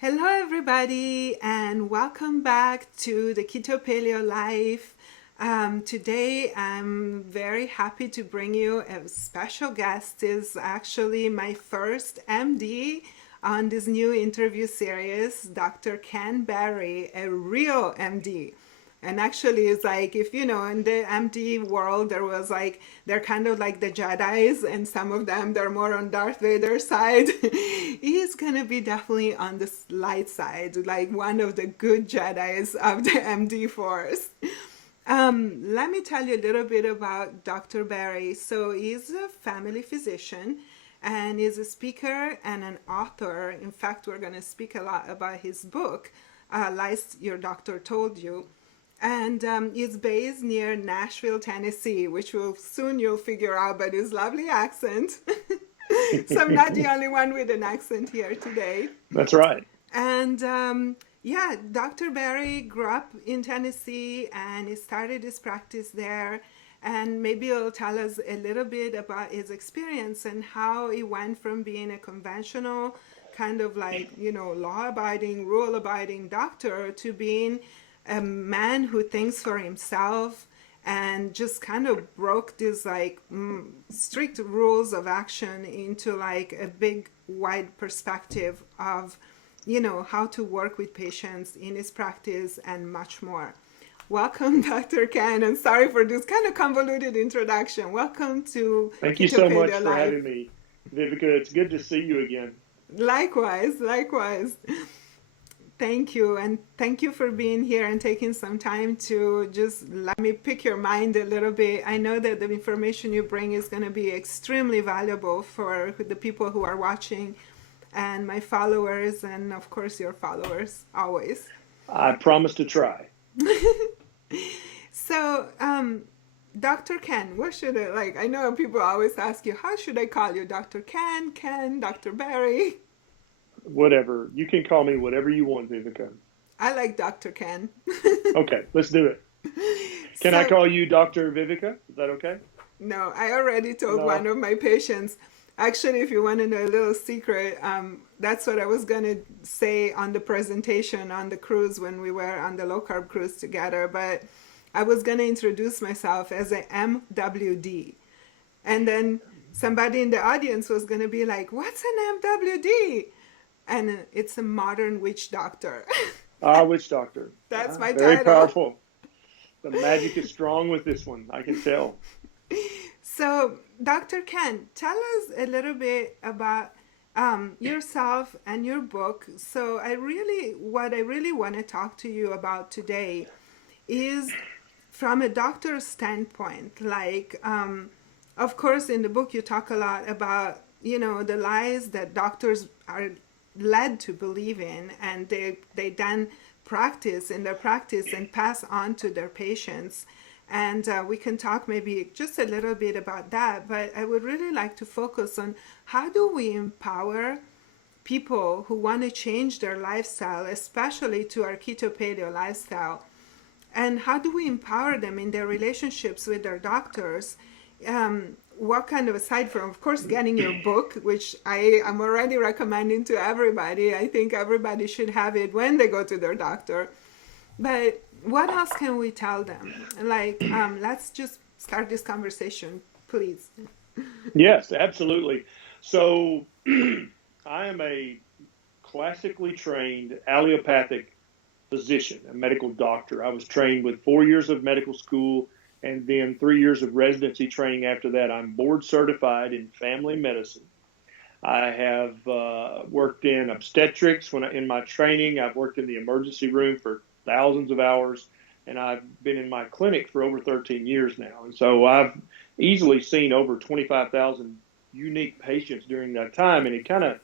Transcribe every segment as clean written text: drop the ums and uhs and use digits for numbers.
Hello, everybody, and welcome back to the Keto Paleo Life. Today, I'm very happy to bring you a special guest. Is actually my first MD on this new interview series, Dr. Ken Berry, a real MD. And actually, it's like, if you know, in the empty world, there was like, they're kind of like the Jedi's, and some of them, they're more on Darth Vader's side. He's gonna be definitely on the light side, like one of the good Jedi's of the MD Force. Let me tell you a little bit about Dr. Barry. So he's a family physician and he's a speaker and an author. In fact, we're going to speak a lot about his book, Lies Your Doctor Told You. And he's based near Nashville, Tennessee, which will soon you'll figure out by his lovely accent. So I'm not the only one with an accent here today. That's right. And yeah, Dr. Barry grew up in Tennessee and he started his practice there. And maybe he'll tell us a little bit about his experience and how he went from being a conventional kind of like, law abiding, rule abiding doctor to being a man who thinks for himself and just kind of broke these like strict rules of action into like a big wide perspective of how to work with patients in his practice and much more. Welcome, Dr. Ken, and sorry for this kind of convoluted introduction. Welcome to Thank you Keto so much Paleo for Live. having me, Vivica. It's good to see you again. Likewise, likewise. Thank you, and thank you for being here and taking some time to just let me pick your mind a little bit. I know that the information you bring is going to be extremely valuable for the people who are watching and my followers, and of course, your followers always. I promise to try. So, Dr. Ken, what should I like? I know people always ask you, how should I call you? Dr. Ken, Dr. Barry? Whatever. You can call me whatever you want, Vivica. I like Dr. Ken. Okay, let's do it. Can I So, call you Dr. Vivica? Is that okay? no, I already told one No? of my patients. Actually, if you want to know a little secret, that's what I was going to say on the presentation on the cruise when we were on the low carb cruise together. But I was going to introduce myself as a MWD. And then somebody in the audience was going to be like, what's an MWD? And it's a modern witch doctor. Ah, witch doctor. That's Ah, my very title. powerful. The magic is strong with this one. I can tell. So, Dr. Ken, tell us a little bit about yourself and your book. So, what I really want to talk to you about today is from a doctor's standpoint. Like, of course, in the book, you talk a lot about, the lies that doctors are led to believe in, and they then practice in their practice and pass on to their patients. And we can talk maybe just a little bit about that, but I would really like to focus on how do we empower people who want to change their lifestyle, especially to our keto paleo lifestyle, and how do we empower them in their relationships with their doctors. What kind of, aside from of course getting your book, which I am already recommending to everybody, I think everybody should have it when they go to their doctor, but what else can we tell them? Like, let's just start this conversation, please. Yes, absolutely. So I am a classically trained allopathic physician, a medical doctor. I was trained with 4 years of medical school and then 3 years of residency training after that. I'm board certified in family medicine. I have worked in obstetrics in my training. I've worked in the emergency room for thousands of hours, and I've been in my clinic for over 13 years now. And so I've easily seen over 25,000 unique patients during that time. And it kind of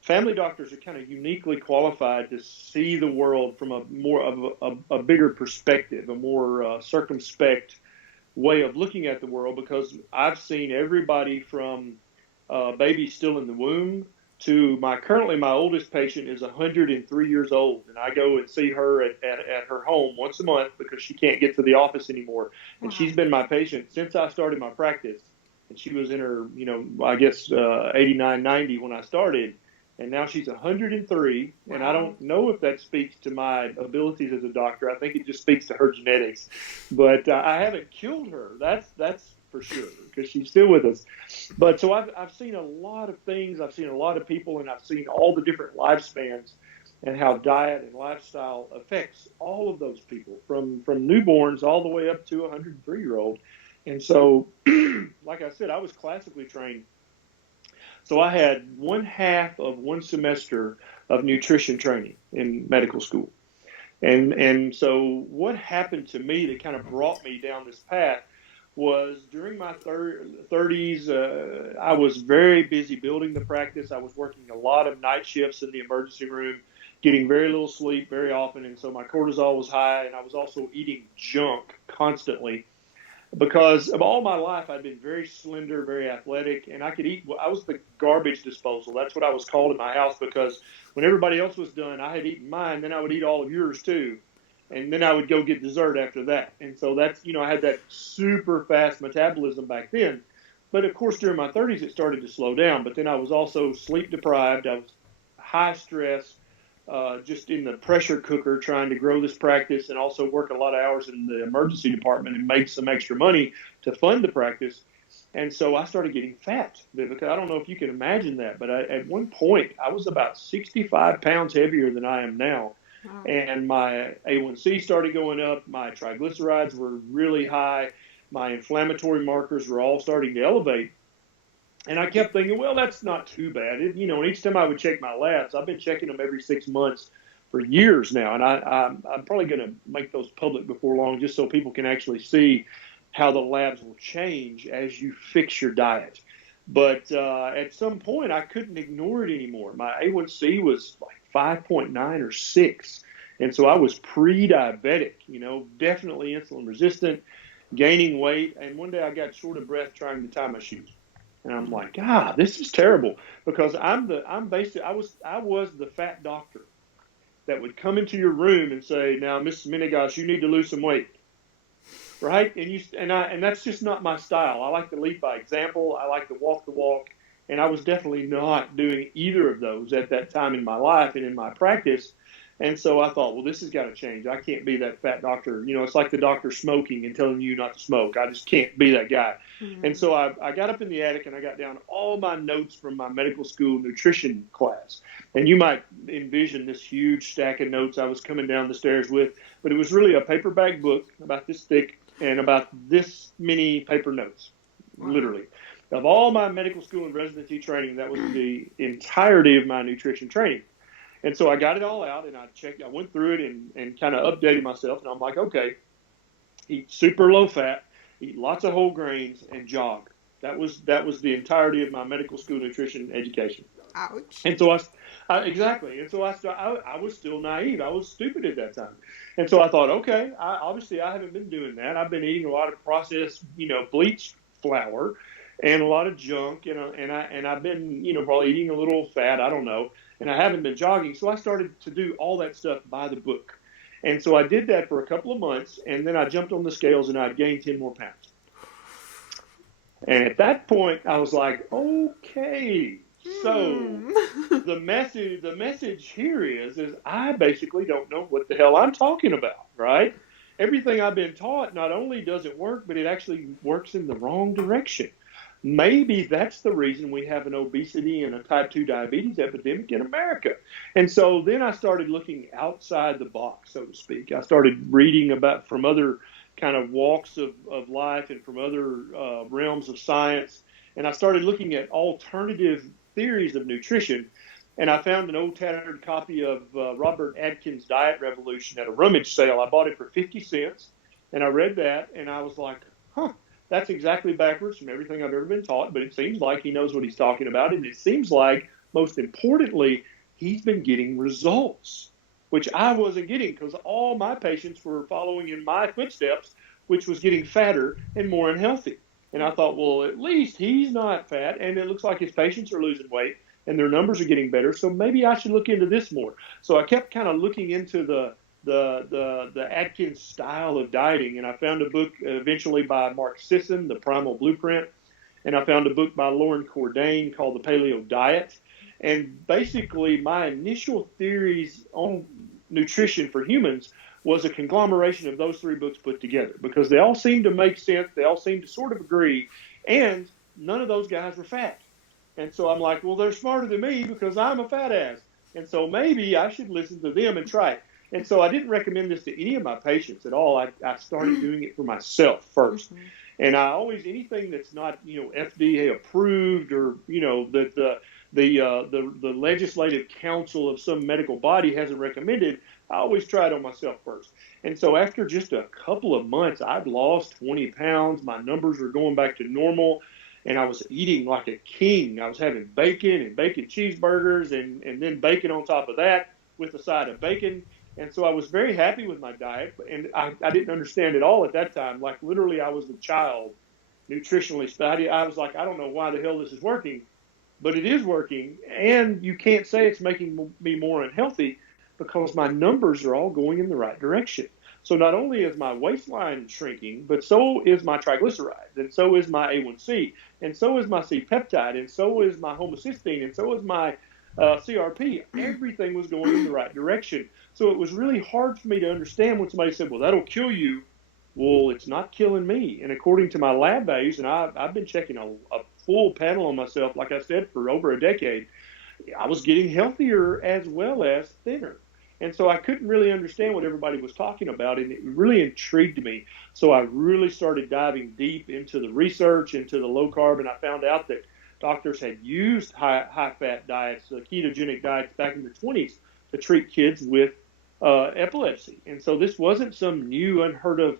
family doctors are kind of uniquely qualified to see the world from a more of a bigger perspective, a more circumspect way of looking at the world, because I've seen everybody from baby still in the womb to currently my oldest patient is 103 years old, and I go and see her at her home once a month because she can't get to the office anymore. And Wow. she's been my patient since I started my practice, and she was in her, I guess 89, 90 when I started. and now she's 103. Wow. And I don't know if that speaks to my abilities as a doctor. I think it just speaks to her genetics. But I haven't killed her. That's for sure, because she's still with us. But so I've seen a lot of things. I've seen a lot of people, and I've seen all the different lifespans and how diet and lifestyle affects all of those people, from newborns all the way up to a 103-year-old. And so, like I said, I was classically trained. So I had one half of one semester of nutrition training in medical school. And so what happened to me that kind of brought me down this path was during my 30s, I was very busy building the practice. I was working a lot of night shifts in the emergency room, getting very little sleep very often. And so my cortisol was high, and I was also eating junk constantly because of all my life, I'd been very slender, very athletic, and I could eat. I was the garbage disposal. That's what I was called in my house, because when everybody else was done, I had eaten mine, then I would eat all of yours too. And then I would go get dessert after that. And so that's, I had that super fast metabolism back then. But of course, during my 30s, it started to slow down. But then I was also sleep deprived. I was high stress, just in the pressure cooker trying to grow this practice, and also work a lot of hours in the emergency department and make some extra money to fund the practice. And so I started getting fat, Vivica. I don't know if you can imagine that, but at one point I was about 65 pounds heavier than I am now. Wow. And my A1C started going up. My triglycerides were really high. My inflammatory markers were all starting to elevate. And I kept thinking, well, that's not too bad. And each time I would check my labs, I've been checking them every 6 months for years now. And I'm probably going to make those public before long, just so people can actually see how the labs will change as you fix your diet. But at some point, I couldn't ignore it anymore. My A1C was like 5.9 or 6. And so I was pre-diabetic, definitely insulin resistant, gaining weight. And one day I got short of breath trying to tie my shoes. And I'm like, this is terrible, because I was the fat doctor that would come into your room and say, now, Mrs. Menegas, you need to lose some weight. Right? And that's just not my style. I like to lead by example. I like to walk the walk. And I was definitely not doing either of those at that time in my life and in my practice. And so I thought, well, this has got to change. I can't be that fat doctor. It's like the doctor smoking and telling you not to smoke. I just can't be that guy. Mm-hmm. And so I got up in the attic and I got down all my notes from my medical school nutrition class. And you might envision this huge stack of notes I was coming down the stairs with, but it was really a paperback book about this thick and about this many paper notes, literally. Of all my medical school and residency training, that was the entirety of my nutrition training. And so I got it all out, and I went through it and kind of updated myself. And I'm like, okay, eat super low fat, eat lots of whole grains, and jog. That was the entirety of my medical school nutrition education. Ouch. And so exactly. And so I was still naive. I was stupid at that time. And so I thought, okay, obviously I haven't been doing that. I've been eating a lot of processed, bleached flour and a lot of junk, and I've been, probably eating a little fat. I don't know. And I haven't been jogging. So I started to do all that stuff by the book. And so I did that for a couple of months, and then I jumped on the scales and I gained 10 more pounds. And at that point, I was like, okay, so the message here is I basically don't know what the hell I'm talking about, right? Everything I've been taught not only doesn't work, but it actually works in the wrong direction. Maybe that's the reason we have an obesity and a type 2 diabetes epidemic in America. And so then I started looking outside the box, so to speak. I started reading about from other kind of walks of life and from other realms of science. And I started looking at alternative theories of nutrition. And I found an old tattered copy of Robert Atkins' Diet Revolution at a rummage sale. I bought it for 50 cents. And I read that, and I was like, that's exactly backwards from everything I've ever been taught, but it seems like he knows what he's talking about. And it seems like, most importantly, he's been getting results, which I wasn't getting, because all my patients were following in my footsteps, which was getting fatter and more unhealthy. And I thought, well, at least he's not fat, and it looks like his patients are losing weight, and their numbers are getting better, so maybe I should look into this more. So I kept kind of looking into the Atkins style of dieting, and I found a book eventually by Mark Sisson, The Primal Blueprint, and I found a book by Lauren Cordain called The Paleo Diet. And basically, my initial theories on nutrition for humans was a conglomeration of those three books put together because they all seem to make sense. They all seem to sort of agree. And none of those guys were fat. And so I'm like, well, they're smarter than me because I'm a fat ass. And so maybe I should listen to them and try it. And so I didn't recommend this to any of my patients at all. I started doing it for myself first. And I always, anything that's not, FDA approved or, that the legislative council of some medical body hasn't recommended, I always try it on myself first. And so after just a couple of months, I'd lost 20 pounds. My numbers were going back to normal. And I was eating like a king. I was having bacon and bacon cheeseburgers and then bacon on top of that with a side of bacon. And so I was very happy with my diet. And I didn't understand it all at that time. Like literally I was a child nutritionally. I was like, I don't know why the hell this is working, but it is working. And you can't say it's making me more unhealthy because my numbers are all going in the right direction. So not only is my waistline shrinking, but so is my triglycerides, and so is my A1C, and so is my C-peptide, and so is my homocysteine, and so is my CRP. Everything was going in the right direction. So it was really hard for me to understand when somebody said, well, that'll kill you. Well, it's not killing me. And according to my lab values, and I've been checking a full panel on myself, like I said, for over a decade, I was getting healthier as well as thinner. And so I couldn't really understand what everybody was talking about, and it really intrigued me. So I really started diving deep into the research, into the low carb, and I found out that doctors had used high-fat diets, ketogenic diets back in the 20s to treat kids with epilepsy. And so this wasn't some new, unheard of,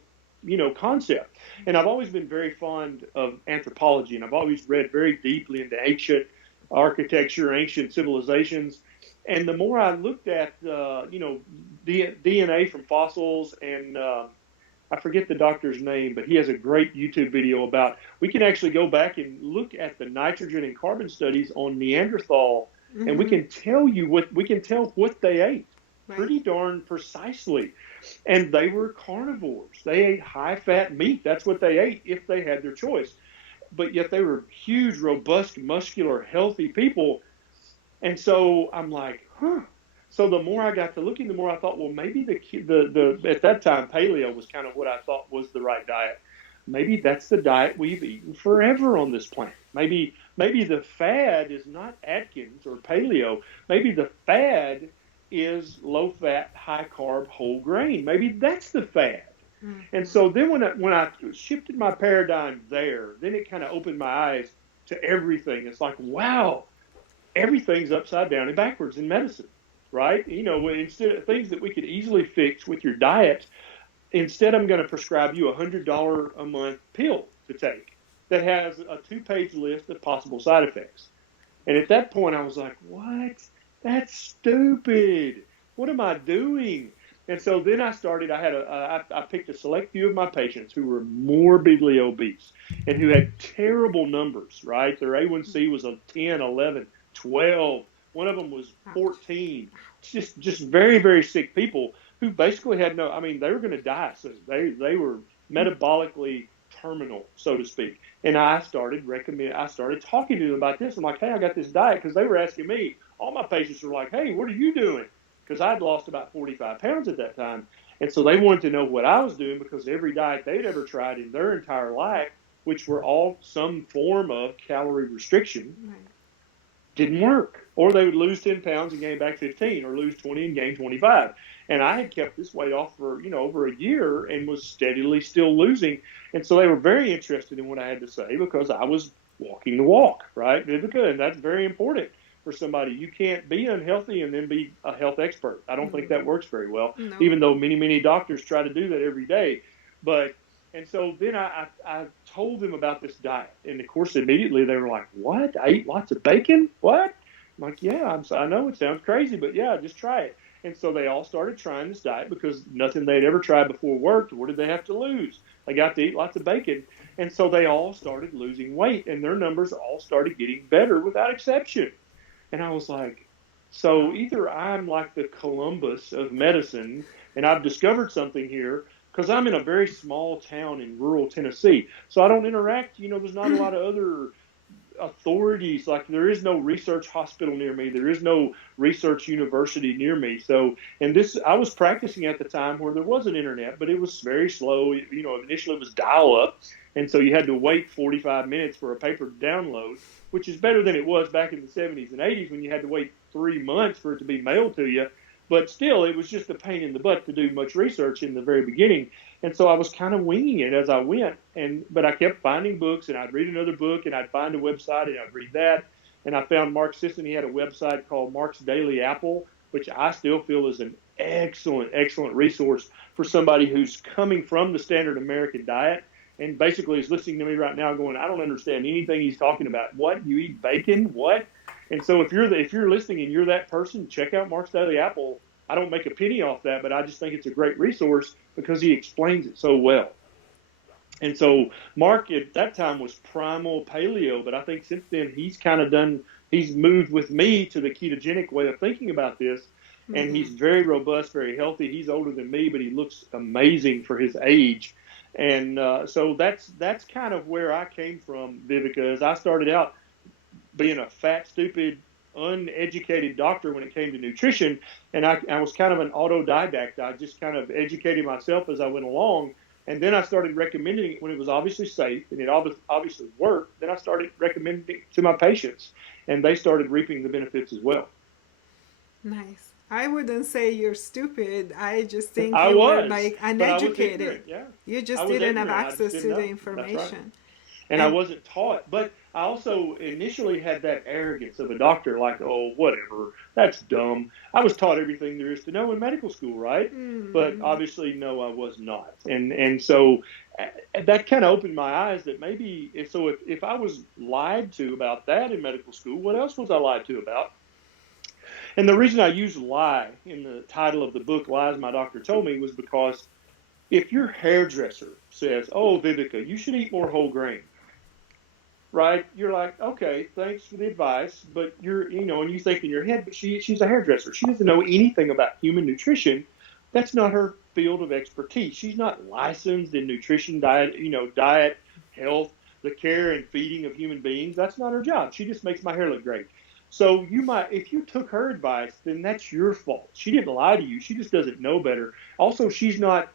concept. And I've always been very fond of anthropology, and I've always read very deeply into ancient architecture, ancient civilizations. And the more I looked at, DNA from fossils, and I forget the doctor's name, but he has a great YouTube video about, we can actually go back and look at the nitrogen and carbon studies on Neanderthal, and we can tell what they ate pretty darn precisely. And they were carnivores. They ate high-fat meat. That's what they ate if they had their choice. But yet they were huge, robust, muscular, healthy people. And so I'm like, So the more I got to looking, the more I thought, well, maybe the at that time, paleo was kind of what I thought was the right diet. Maybe that's the diet we've eaten forever on this planet. Maybe the fad is not Atkins or paleo. Maybe the fad is low-fat, high-carb, whole grain. Maybe that's the fad. And so then when I shifted my paradigm there, then it kind of opened my eyes to everything. It's like, wow, everything's upside down and backwards in medicine, right? Instead of things that we could easily fix with your diet, instead I'm going to prescribe you a $100 a month pill to take that has a 2-page list of possible side effects. And at that point I was like, what? That's stupid. What am I doing? And so then I picked a select few of my patients who were morbidly obese and who had terrible numbers, right? Their A1C was a 10, 11, 12. One of them was 14. Just very, very sick people who basically had they were going to die. So they were metabolically terminal, so to speak. And I started talking to them about this. I'm like, hey, I got this diet, because they were asking me. All my patients were like, hey, what are you doing? Because I'd lost about 45 pounds at that time. And so they wanted to know what I was doing, because every diet they'd ever tried in their entire life, which were all some form of calorie restriction, didn't work. Or they would lose 10 pounds and gain back 15, or lose 20 and gain 25. And I had kept this weight off for, over a year and was steadily still losing. And so they were very interested in what I had to say, because I was walking the walk, right? And that's very important for somebody. You can't be unhealthy and then be a health expert. I don't think that works very well, even though many, many doctors try to do that every day. And so then I told them about this diet. And of course, immediately they were like, what? I eat lots of bacon? What? I'm like, yeah, I know it sounds crazy, but yeah, just try it. And so they all started trying this diet, because nothing they'd ever tried before worked. What did they have to lose? They got to eat lots of bacon. And so they all started losing weight, and their numbers all started getting better without exception. And I was like, so either I'm like the Columbus of medicine, and I've discovered something here, because I'm in a very small town in rural Tennessee. So I don't interact, there's not a lot of other authorities, like there is no research hospital near me. There is no research university near me. So, and this, I was practicing at the time where there was an internet, but it was very slow. Initially it was dial up. And so you had to wait 45 minutes for a paper to download, which is better than it was back in the 70s and 80s when you had to wait 3 months for it to be mailed to you. But still, it was just a pain in the butt to do much research in the very beginning. And so I was kind of winging it as I went. But I kept finding books, and I'd read another book, and I'd find a website, and I'd read that. And I found Mark Sisson. He had a website called Mark's Daily Apple, which I still feel is an excellent, excellent resource for somebody who's coming from the standard American diet and basically is listening to me right now going, I don't understand anything he's talking about. What? You eat bacon? What? And so if you're listening and you're that person, check out Mark's Daily Apple. I don't make a penny off that, but I just think it's a great resource because he explains it so well. And so Mark at that time was primal paleo, but I think since then he's moved with me to the ketogenic way of thinking about this. Mm-hmm. And he's very robust, very healthy. He's older than me, but he looks amazing for his age. And so that's kind of where I came from, Vivica, as I started out being a fat, stupid, uneducated doctor when it came to nutrition. And I was kind of an autodidact. I just kind of educated myself as I went along. And then I started recommending it when it was obviously safe and it obviously worked. Then I started recommending it to my patients, and they started reaping the benefits as well. Nice. I wouldn't say you're stupid. I just think you were like uneducated. Yeah. You just didn't have access to the information. That's right. And I wasn't taught, but I also initially had that arrogance of a doctor, like, oh, whatever, that's dumb. I was taught everything there is to know in medical school, right? Mm-hmm. But obviously, no, I was not. And so that kind of opened my eyes that maybe, if I was lied to about that in medical school, what else was I lied to about? And the reason I use lie in the title of the book, Lies My Doctor Told Me, was because if your hairdresser says, oh, Vivica, you should eat more whole grain, right? You're like, okay, thanks for the advice, but and you think in your head, but she's a hairdresser. She doesn't know anything about human nutrition. That's not her field of expertise. She's not licensed in nutrition, diet, health, the care and feeding of human beings. That's not her job. She just makes my hair look great. So if you took her advice, then that's your fault. She didn't lie to you. She just doesn't know better. Also, she doesn't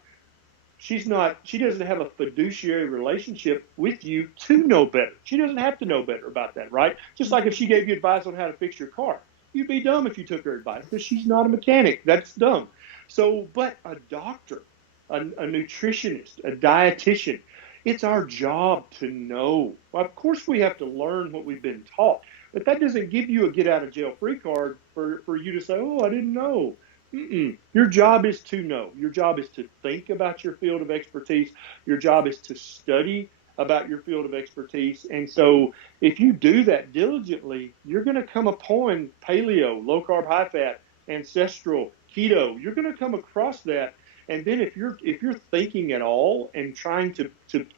have a fiduciary relationship with you to know better. She doesn't have to know better about that, right? Just like if she gave you advice on how to fix your car. You'd be dumb if you took her advice because she's not a mechanic. That's dumb. So, but a doctor, a nutritionist, a dietitian, it's our job to know. Well, of course, we have to learn what we've been taught, but that doesn't give you a get-out-of-jail-free card for you to say, oh, I didn't know. Mm-mm. Your job is to know. Your job is to think about your field of expertise. Your job is to study about your field of expertise. And so if you do that diligently, you're going to come upon paleo, low carb, high fat, ancestral, keto. You're going to come across that. And then if you're thinking at all and trying to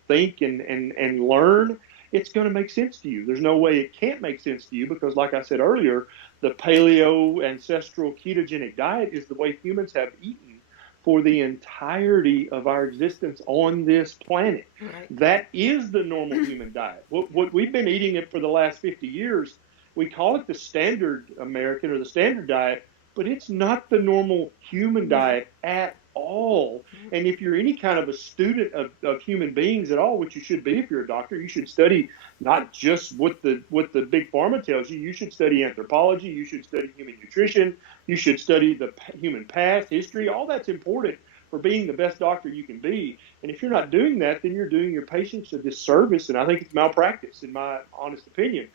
think and learn, it's going to make sense to you. There's no way it can't make sense to you because, like I said earlier, the paleo, ancestral, ketogenic diet is the way humans have eaten for the entirety of our existence on this planet. Right. That is the normal human diet. What we've been eating it for the last 50 years, we call it the standard American or the standard diet, but it's not the normal human diet at all. And if you're any kind of a student of human beings at all, which you should be if you're a doctor, you should study not just what the big pharma tells you. You should study anthropology. You should study human nutrition. You should study the human past, history. All that's important for being the best doctor you can be. And if you're not doing that, then you're doing your patients a disservice, and I think it's malpractice, in my honest opinion.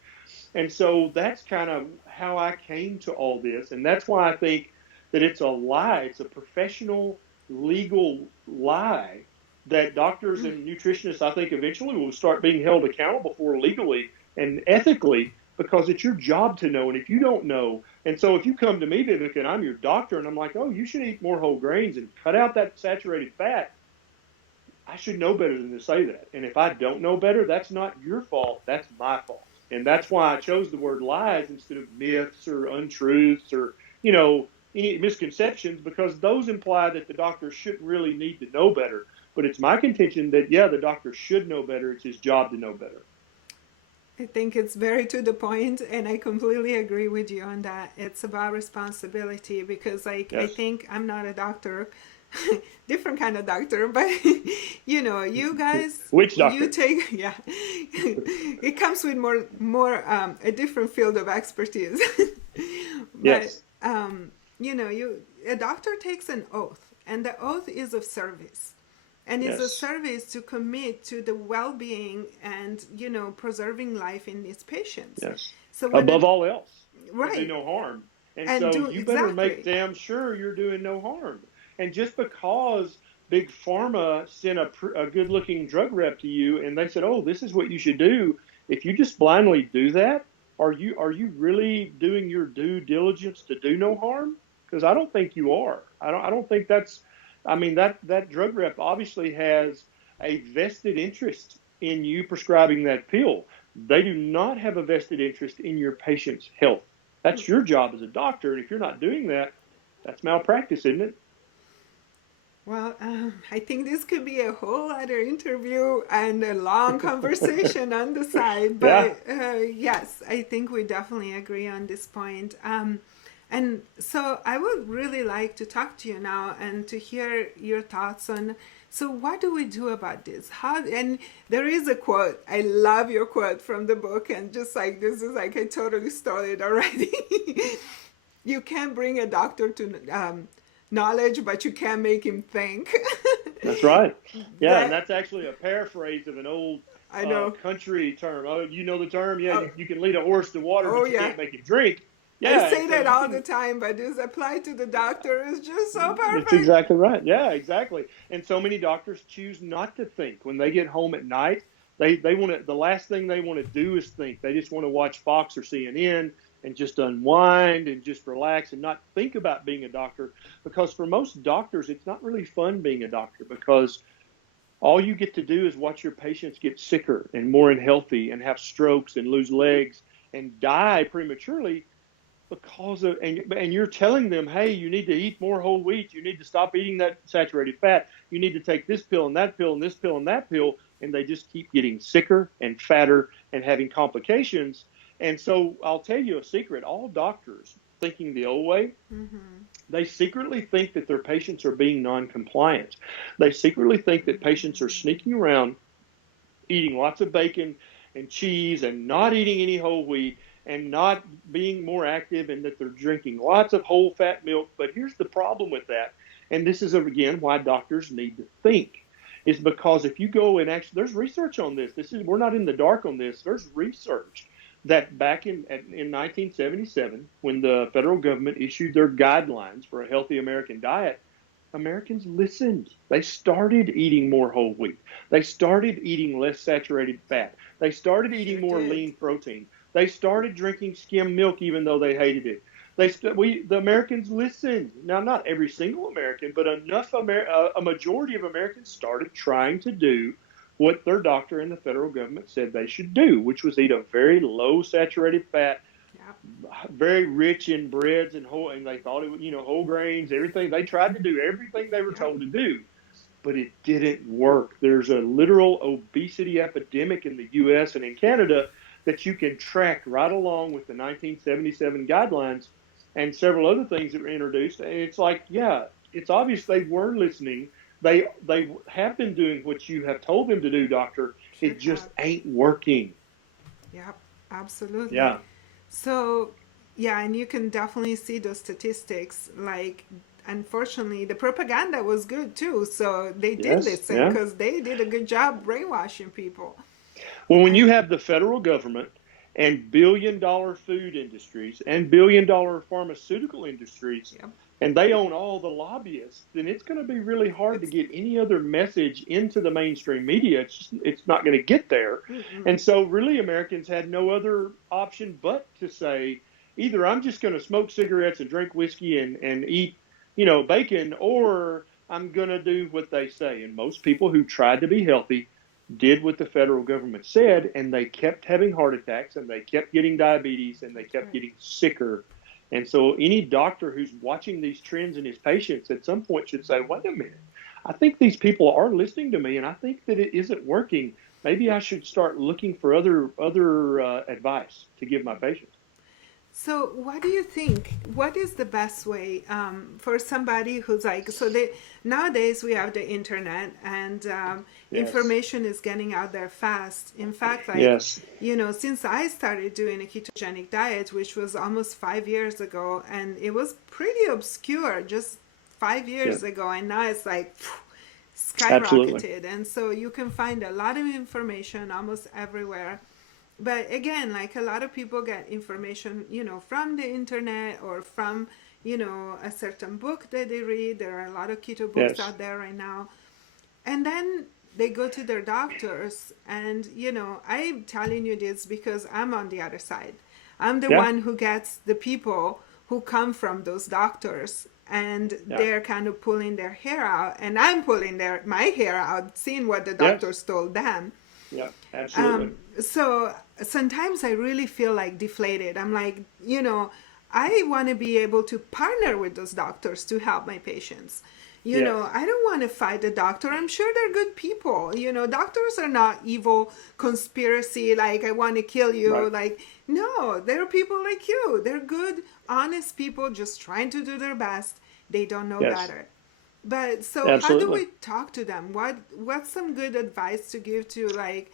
And so that's kind of how I came to all this, and that's why I think that it's a lie. It's a professional legal lie that doctors and nutritionists, I think, eventually will start being held accountable for legally and ethically because it's your job to know. And if you don't know, and so if you come to me, Vivek, and I'm your doctor, and I'm like, oh, you should eat more whole grains and cut out that saturated fat, I should know better than to say that. And if I don't know better, that's not your fault. That's my fault. And that's why I chose the word lies instead of myths or untruths or, any misconceptions, because those imply that the doctor shouldn't really need to know better. But it's my contention that, the doctor should know better. It's his job to know better. I think it's very to the point, and I completely agree with you on that. It's about responsibility because, like, I Yes. think I'm not a doctor, different kind of doctor, but you guys, Which you doctor? take, yeah, it comes with more a different field of expertise. But Yes. you a doctor takes an oath, and the oath is of service, and is a Yes. service to commit to the well-being and preserving life in these patients. Yes. So when Above it all else, to do right no harm. And and so do you better make exactly. damn sure you're doing no harm. And just because Big Pharma sent a good looking drug rep to you and they said, oh, this is what you should do, if you just blindly do that, are you really doing your due diligence to do no harm? Because I don't think you are. I don't think that's. I mean that drug rep obviously has a vested interest in you prescribing that pill. They do not have a vested interest in your patient's health. That's your job as a doctor, and if you're not doing that, that's malpractice, isn't it? Well, I think this could be a whole other interview and a long conversation on the side. Yeah. But yes, I think we definitely agree on this point. And so I would really like to talk to you now and to hear your thoughts on. So what do we do about this? How and there is a quote. I love your quote from the book, and just like this is like I totally stole it already. You can't bring a doctor to knowledge, but you can't make him think. That's right. Yeah, and That that's actually a paraphrase of an old I know. country term. Oh, you know the term? Yeah, Oh, you can lead a horse to water, oh but you yeah. can't make him drink. I Yeah, and say so that you all the can. time, but this applied to the doctor is just so It's perfect. exactly right. Yeah, exactly. And so many doctors choose not to think when they get home at night. They want to. The last thing they want to do is think. They just want to watch Fox or CNN and just unwind and just relax and not think about being a doctor. Because for most doctors, it's not really fun being a doctor because all you get to do is watch your patients get sicker and more unhealthy and have strokes and lose legs and die prematurely because of and you're telling them, hey, you need to eat more whole wheat, you need to stop eating that saturated fat, you need to take this pill and that pill and this pill and that pill, and they just keep getting sicker and fatter and having complications. And so I'll tell you a secret: all doctors thinking the old way, Mm-hmm. they secretly think that their patients are being non-compliant. They secretly think that patients are sneaking around eating lots of bacon and cheese and not eating any whole wheat and not being more active, and that they're drinking lots of whole fat milk. But here's the problem with that, and this is again why doctors need to think, is because if you go and actually, there's research on this. This is We're not in the dark on this. There's research that back in 1977, when the federal government issued their guidelines for a healthy American diet, Americans listened. They started eating more whole wheat. They started eating less saturated fat. They started eating Sure more did. lean protein. They started drinking skim milk even though they hated it. The Americans listened. Now, not every single American, but a majority of Americans started trying to do what their doctor and the federal government said they should do, which was eat a very low saturated fat, Yep. very rich in breads and whole, and they thought it was, whole grains, everything. They tried to do everything they were Yep. told to do, but it didn't work. There's a literal obesity epidemic in the US and in Canada that you can track right along with the 1977 guidelines and several other things that were introduced. And it's like, yeah, it's obvious they were listening. They have been doing what you have told them to do, doctor. Sure It just have. ain't working. Yep. Absolutely. Yeah. So, yeah, and you can definitely see those statistics. Like, unfortunately, the propaganda was good too. So they did Yes. listen Yeah. because they did a good job brainwashing people. Well, when you And have the federal government and billion-dollar food industries and billion-dollar pharmaceutical industries, yep, and they own all the lobbyists, then it's going to be really hard to it's get any other message into the mainstream media. It's not going to get there. mm-mm. And so, really, Americans had no other option but to say, either I'm just going to smoke cigarettes and drink whiskey and eat, bacon, or I'm going to do what they say. And most people who tried to be healthy did what the federal government said, and they kept having heart attacks, and they kept getting diabetes, and they That's kept right. getting sicker. And so, any doctor who's watching these trends in his patients at some point should say, wait a minute, I think these people are listening to me, and I think that it isn't working. maybe I should start looking for other advice to give my patients. So, what do you think? What is the best way for somebody who's like, so they nowadays we have the internet and Yes. information is getting out there fast. In fact, like, Yes. since I started doing a ketogenic diet, which was almost 5 years ago, and it was pretty obscure just five Yeah. years ago, and now it's like Absolutely. skyrocketed. And so you can find a lot of information almost everywhere, but again, like a lot of people get information from the internet or from a certain book that they read. There are a lot of keto books Yes. out there right now, and then they go to their doctors. And I'm telling you this because I'm on the other side. I'm the Yeah. one who gets the people who come from those doctors, and Yeah. they're kind of pulling their hair out, and I'm pulling my hair out, seeing what the Yes. doctors told them. Yeah. Absolutely. So sometimes I really feel like deflated. I'm like, I want to be able to partner with those doctors to help my patients. Yes. I don't want to fight the doctor. I'm sure they're good people. Doctors are not evil conspiracy, like, I want to kill you. Right. Like, no, they're people like you. They're good, honest people just trying to do their best. They don't know Yes. better. But so how do Absolutely. we talk to them? What's some good advice to give to, like,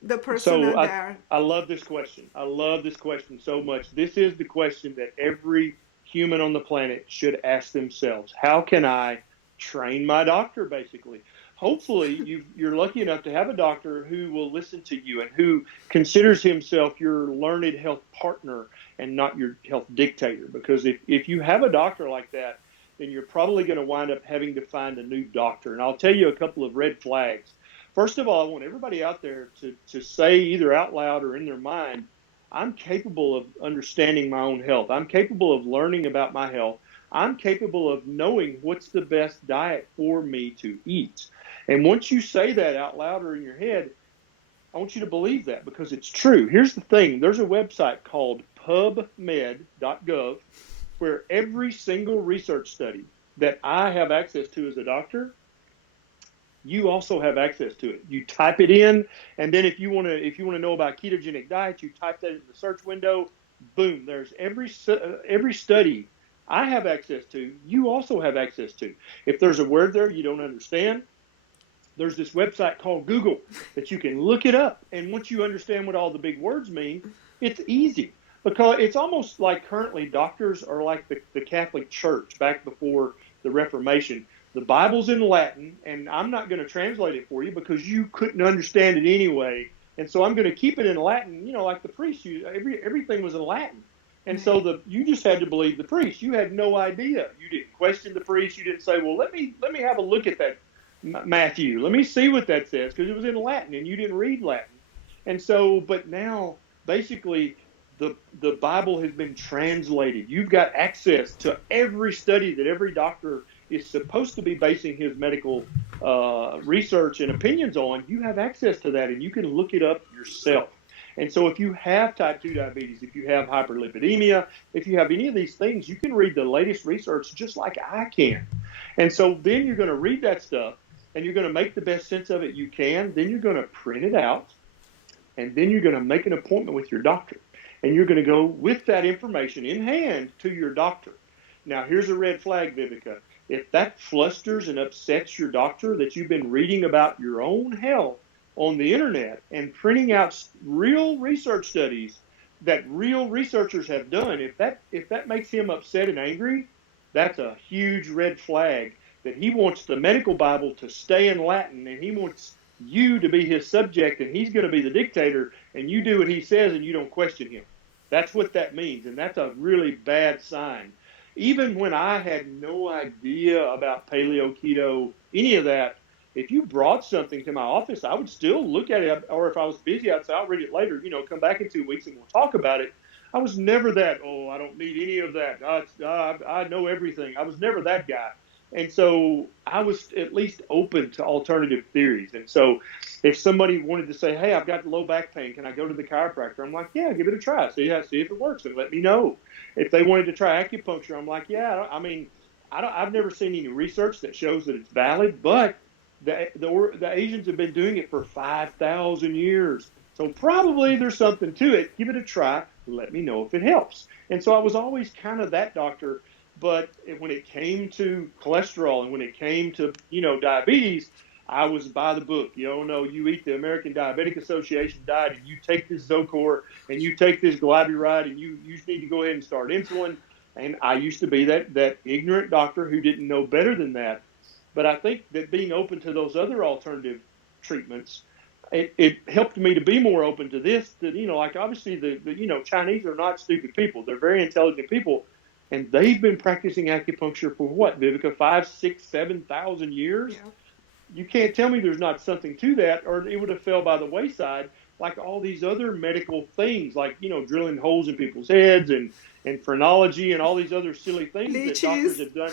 the person So out I there? I love this question. I love this question so much. This is the question that every human on the planet should ask themselves. How can I train my doctor, basically? Hopefully, you're lucky enough to have a doctor who will listen to you and who considers himself your learned health partner and not your health dictator. Because if you have a doctor like that, then you're probably going to wind up having to find a new doctor. And I'll tell you a couple of red flags. First of all, I want everybody out there to say either out loud or in their mind, I'm capable of understanding my own health. I'm capable of learning about my health. I'm capable of knowing what's the best diet for me to eat. And once you say that out loud or in your head, I want you to believe that because it's true. Here's the thing. There's a website called pubmed.gov where every single research study that I have access to as a doctor, you also have access to it. You type it in, and then if you want to know about ketogenic diet, you type that in the search window. Boom, there's every study I have access to. You also have access to. If there's a word there you don't understand, there's this website called Google that you can look it up. And once you understand what all the big words mean, it's easy because it's almost like currently doctors are like the Catholic Church back before the Reformation. The Bible's in Latin, and I'm not going to translate it for you because you couldn't understand it anyway. And so I'm going to keep it in Latin, like the priest. Everything was in Latin. And so Right. you just had to believe the priest. You had no idea. You didn't question the priest. You didn't say, well, let me have a look at that Matthew. Let me see what that says because it was in Latin and you didn't read Latin. And so, but now basically the Bible has been translated. You've got access to every study that every doctor is supposed to be basing his medical research and opinions on. You have access to that and you can look it up yourself. And so if you have type 2 diabetes, if you have hyperlipidemia, if you have any of these things, you can read the latest research just like I can. And so then you're going to read that stuff and you're going to make the best sense of it you can. Then you're going to print it out and then you're going to make an appointment with your doctor. And you're going to go with that information in hand to your doctor. Now, here's a red flag, Vivica. If that flusters and upsets your doctor that you've been reading about your own health on the internet and printing out real research studies that real researchers have done, if that makes him upset and angry, that's a huge red flag that he wants the medical Bible to stay in Latin and he wants you to be his subject and he's going to be the dictator and you do what he says and you don't question him. That's what that means. And that's a really bad sign. Even when I had no idea about paleo, keto, any of that, if you brought something to my office, I would still look at it. Or if I was busy, I'd say, I'll read it later, come back in 2 weeks and we'll talk about it. I was never that, oh, I don't need any of that. I know everything. I was never that guy. And so I was at least open to alternative theories. And so if somebody wanted to say, hey, I've got low back pain, can I go to the chiropractor? I'm like, yeah, give it a try. See if it works and let me know. If they wanted to try acupuncture, I'm like, yeah, I mean, I've never seen any research that shows that it's valid, but The Asians have been doing it for 5,000 years. So probably there's something to it. Give it a try. Let me know if it helps. And so I was always kind of that doctor. But when it came to cholesterol and when it came to, diabetes, I was by the book. No, you eat the American Diabetic Association diet and you take this Zocor and you take this glyburide and you need to go ahead and start insulin. And I used to be that ignorant doctor who didn't know better than that. But I think that being open to those other alternative treatments, it helped me to be more open to this. That like obviously the Chinese are not stupid people; they're very intelligent people, and they've been practicing acupuncture for what, Vivica, 5, 6, 7,000 years. Yeah. You can't tell me there's not something to that, or it would have fell by the wayside, like all these other medical things, like drilling holes in people's heads and phrenology and all these other silly things that doctors Leeches. have done.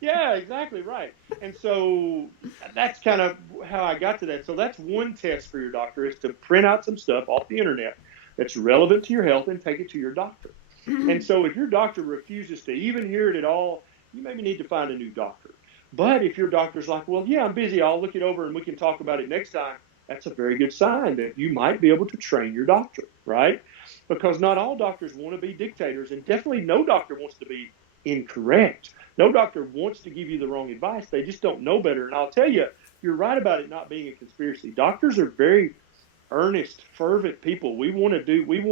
Yeah, exactly right. And so that's kind of how I got to that. So that's one test for your doctor, is to print out some stuff off the internet that's relevant to your health and take it to your doctor. And so if your doctor refuses to even hear it at all, you maybe need to find a new doctor. But if your doctor's like, well, yeah, I'm busy, I'll look it over and we can talk about it next time, that's a very good sign that you might be able to train your doctor, right? Because not all doctors want to be dictators, and definitely no doctor wants to be incorrect. No doctor wants to give you the wrong advice. They just don't know better. And I'll tell you, you're right about it not being a conspiracy. Doctors are very earnest, fervent people. We want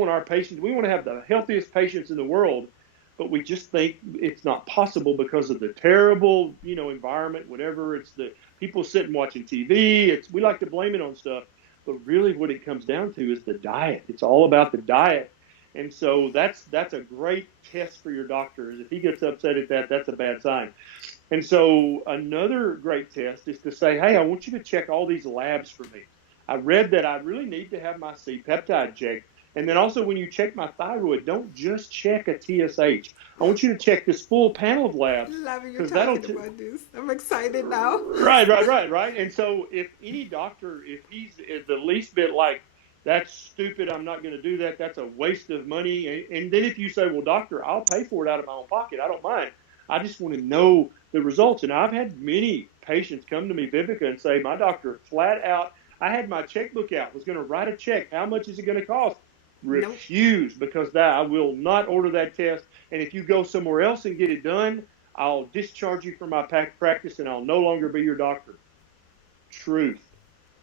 our patients, we want to have the healthiest patients in the world, but we just think it's not possible because of the terrible, environment, whatever. It's the people sitting watching TV. We like to blame it on stuff, but really what it comes down to is the diet. It's all about the diet. And so that's a great test for your doctor. Is if he gets upset at that, that's a bad sign. And so another great test is to say, hey, I want you to check all these labs for me. I read that I really need to have my C-peptide checked. And then also when you check my thyroid, don't just check a TSH. I want you to check this full panel of labs. Love you talking about this. I'm excited now. Right. And so if any doctor, if he's the least bit like, that's stupid, I'm not going to do that, that's a waste of money. And then if you say, well, doctor, I'll pay for it out of my own pocket, I don't mind. I just want to know the results. And I've had many patients come to me, Vivica, and say, my doctor flat out, I had my checkbook out, was going to write a check. How much is it going to cost? Refuse, because I will not order that test. And if you go somewhere else and get it done, I'll discharge you from my practice and I'll no longer be your doctor. Truth.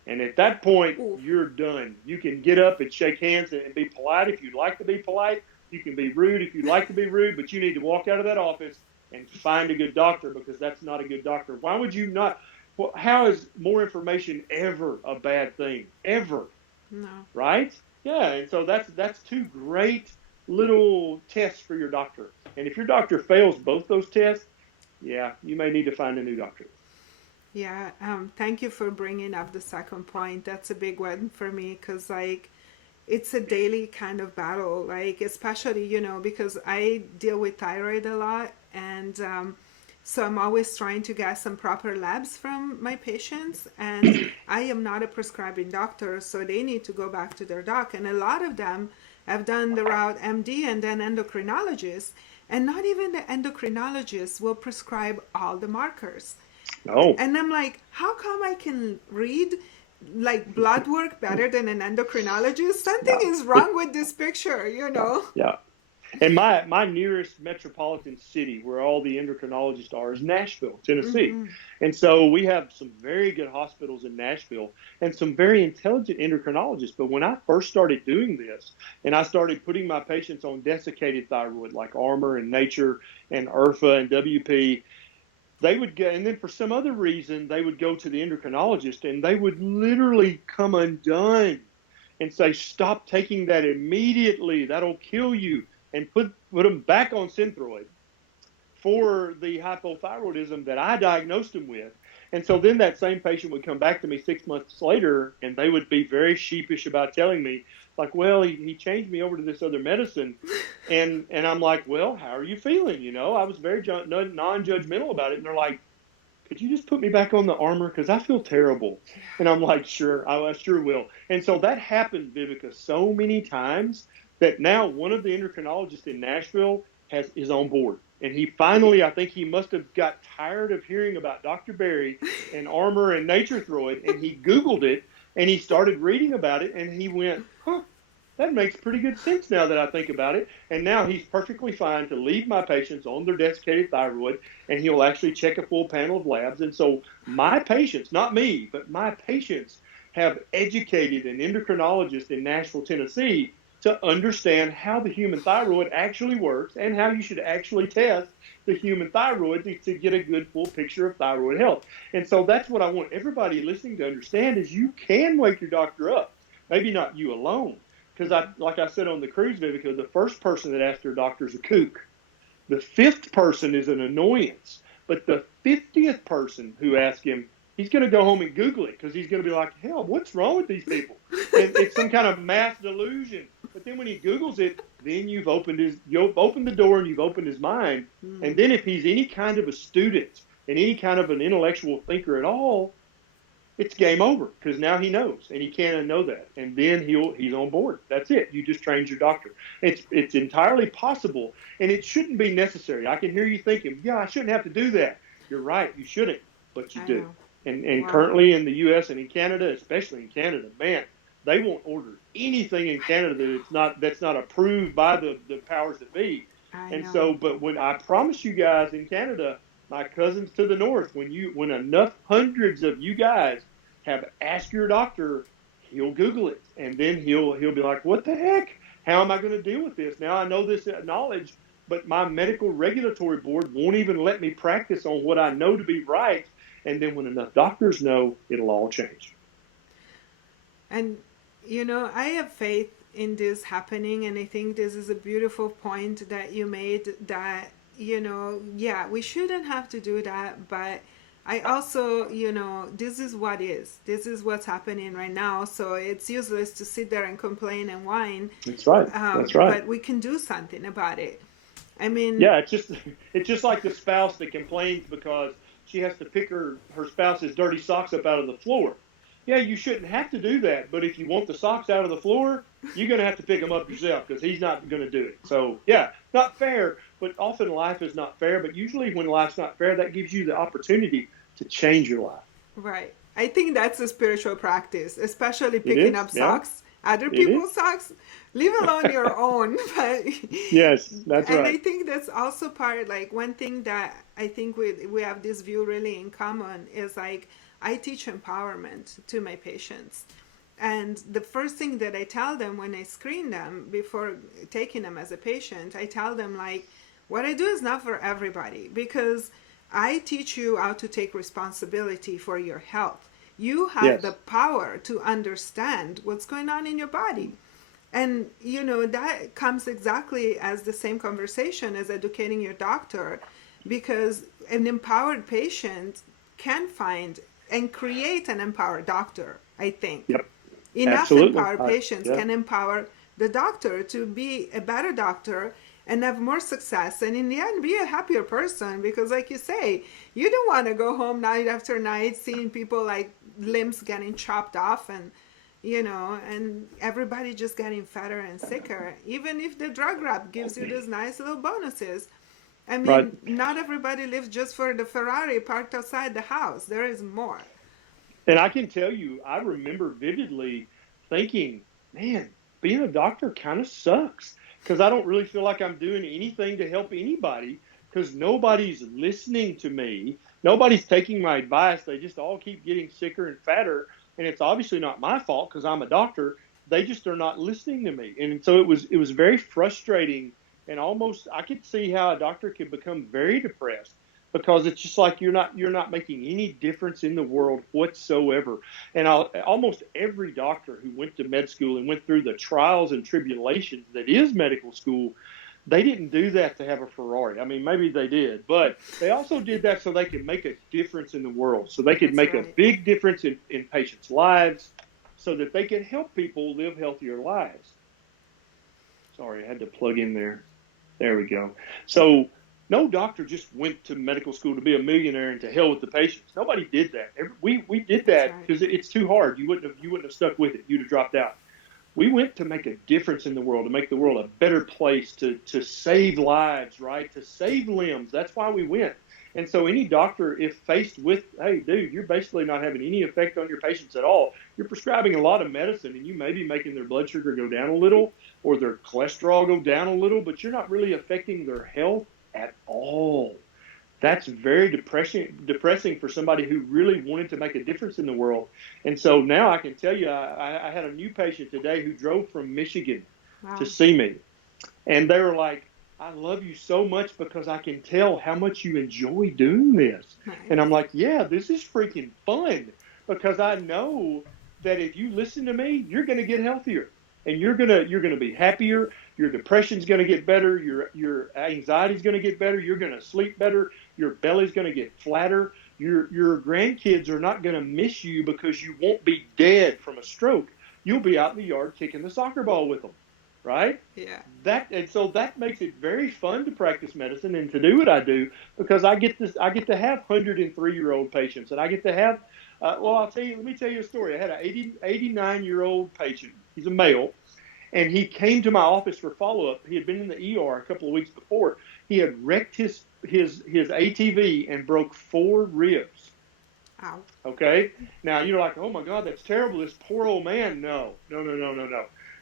And at that point, you're done. You can get up and shake hands and be polite if you'd like to be polite. You can be rude if you'd like to be rude, but you need to walk out of that office and find a good doctor, because that's not a good doctor. Why would you not? Well, how is more information ever a bad thing? Ever. No. Right? Yeah, and so that's two great little tests for your doctor. And if your doctor fails both those tests, yeah, you may need to find a new doctor. Yeah, thank you for bringing up the second point. That's a big one for me, because it's a daily kind of battle, especially, because I deal with thyroid a lot, and so I'm always trying to get some proper labs from my patients, and I am not a prescribing doctor, so they need to go back to their doc, and a lot of them have done the route MD and then endocrinologist, and not even the endocrinologist will prescribe all the markers. Oh. And I'm like, how come I can read blood work better than an endocrinologist? Something is wrong with this picture, Yeah. And my nearest metropolitan city where all the endocrinologists are is Nashville, Tennessee. Mm-hmm. And so we have some very good hospitals in Nashville and some very intelligent endocrinologists. But when I first started doing this and I started putting my patients on desiccated thyroid like Armour and Nature and IRFA and WP, they would go, and then for some other reason, they would go to the endocrinologist and they would literally come undone and say, stop taking that immediately. That'll kill you. And put them back on Synthroid for the hypothyroidism that I diagnosed them with. And so then that same patient would come back to me 6 months later, and they would be very sheepish about telling me, like, well, he changed me over to this other medicine. And I'm like, well, how are you feeling? I was very non-judgmental about it. And they're like, could you just put me back on the Armour? Because I feel terrible. And I'm like, sure, I sure will. And so that happened, Vivica, so many times that now one of the endocrinologists in Nashville is on board. And he finally, I think he must have got tired of hearing about Dr. Berry and Armour and NatureThroid, and he Googled it, and he started reading about it, and he went, huh, that makes pretty good sense now that I think about it. And now he's perfectly fine to leave my patients on their desiccated thyroid, and he'll actually check a full panel of labs. And so my patients, not me, but my patients have educated an endocrinologist in Nashville, Tennessee, to understand how the human thyroid actually works and how you should actually test the human thyroid to get a good full picture of thyroid health. And so that's what I want everybody listening to understand is you can wake your doctor up. Maybe not you alone. Because like I said on the cruise, Vivica, the first person that asked their doctor is a kook. The fifth person is an annoyance. But the 50th person who asked him, he's going to go home and Google it because he's going to be like, hell, what's wrong with these people? And it's some kind of mass delusion. But then when he Googles it, then you've opened the door and you've opened his mind. And then if he's any kind of a student and any kind of an intellectual thinker at all, it's game over because now he knows and he can't know that. And then he's on board. That's it. You just trained your doctor. It's entirely possible and it shouldn't be necessary. I can hear you thinking, yeah, I shouldn't have to do that. You're right. You shouldn't, but you do. And wow. Currently in the U.S. and in Canada, especially in Canada, man, they won't order anything in Canada that's not approved by the powers that be. But when I promise you guys in Canada, my cousins to the north, when enough hundreds of you guys have asked your doctor, he'll Google it, and then he'll be like, what the heck? How am I going to deal with this? Now I know this knowledge, but my medical regulatory board won't even let me practice on what I know to be right. And then when enough doctors know, it'll all change. And, I have faith in this happening. And I think this is a beautiful point that you made that, we shouldn't have to do that. But I also, this is what's happening right now. So it's useless to sit there and complain and whine. That's right. That's right. But we can do something about it. I mean, yeah, it's just like the spouse that complains because she has to pick her spouse's dirty socks up out of the floor. Yeah, you shouldn't have to do that. But if you want the socks out of the floor, you're going to have to pick them up yourself because he's not going to do it. So, yeah, not fair. But often life is not fair. But usually when life's not fair, that gives you the opportunity to change your life. Right. I think that's a spiritual practice, especially picking up socks, other people's socks. Leave alone your own. But yes, that's right. And I think that's also part, like one thing that I think we have this view really in common is like I teach empowerment to my patients. And the first thing that I tell them when I screen them before taking them as a patient, I tell them like, what I do is not for everybody because I teach you how to take responsibility for your health. You have the power to understand what's going on in your body. And, that comes exactly as the same conversation as educating your doctor, because an empowered patient can find and create an empowered doctor, I think. Yep. Enough Absolutely. Empowered patients can empower the doctor to be a better doctor and have more success, and in the end be a happier person, because like you say, you don't want to go home night after night seeing people like limbs getting chopped off and and everybody just getting fatter and sicker, even if the drug rap gives you those nice little bonuses. I mean, Not everybody lives just for the Ferrari parked outside the house. There is more. And I can tell you, I remember vividly thinking, man, being a doctor kind of sucks because I don't really feel like I'm doing anything to help anybody because nobody's listening to me. Nobody's taking my advice. They just all keep getting sicker and fatter. And it's obviously not my fault because I'm a doctor. They just are not listening to me. And so it was very frustrating, and almost I could see how a doctor could become very depressed because it's just like you're not making any difference in the world whatsoever. And almost every doctor who went to med school and went through the trials and tribulations that is medical school, they didn't do that to have a Ferrari. I mean, maybe they did, but they also did that so they could make a difference in the world, so they could make a big difference in patients' lives, so that they could help people live healthier lives. Sorry, I had to plug in there. There we go. So no doctor just went to medical school to be a millionaire and to hell with the patients. Nobody did that. We did that because it's too hard. You wouldn't have stuck with it. You'd have dropped out. We went to make a difference in the world, to make the world a better place, to save lives, right? To save limbs. That's why we went. And so any doctor, if faced with, hey, dude, you're basically not having any effect on your patients at all. You're prescribing a lot of medicine, and you may be making their blood sugar go down a little or their cholesterol go down a little, but you're not really affecting their health at all. That's very depressing for somebody who really wanted to make a difference in the world. And so now I can tell you, I had a new patient today who drove from Michigan to Wow. see me. And they were like, I love you so much because I can tell how much you enjoy doing this. And I'm Nice. like, yeah, this is freaking fun because I know that if you listen to me, you're going to get healthier and you're going to be happier. Your depression's going to get better. Your anxiety's going to get better. You're going to sleep better. Your belly's going to get flatter. Your grandkids are not going to miss you because you won't be dead from a stroke. You'll be out in the yard kicking the soccer ball with them, right? Yeah. And so that makes it very fun to practice medicine and to do what I do because I get to have 103-year-old patients, and I get to have let me tell you a story. I had an 89-year-old patient. He's a male, and he came to my office for follow-up. He had been in the ER a couple of weeks before. He had wrecked his ATV and broke 4 ribs. Ow. Okay? Now, you're like, oh, my God, that's terrible. This poor old man. No.